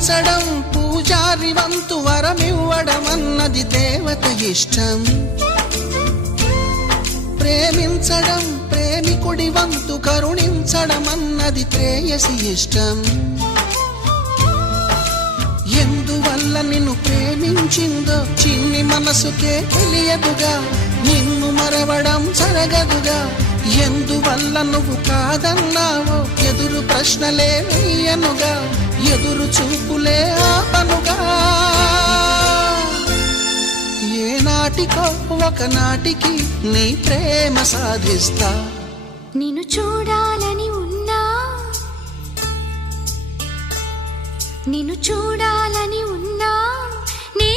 పూజించడం పూజారి వంతు వరమివ్వడం అన్నది దేవత ఇష్టం. ప్రేమించడం ప్రేమికుడి వంతు కరుణించడం అన్నది ప్రేయసి ఇష్టం. ఎందువల్ల నిన్ను ప్రేమించిందో చిన్ని మనసుకే తెలియదుగా, నిన్ను మరవడం జరగదుగా. ఎందువల్ల నువ్వు కాదన్నావో ఎదురు ప్రశ్నలే వేయనుగా, ఎదురు చూపులే ఆపనుగా. ఏనాటికో ఒకనాటికి నీ ప్రేమ సాధిస్తా. నిన్ను చూడాలని ఉన్నా, నిన్ను చూడాలని ఉన్నా, నీ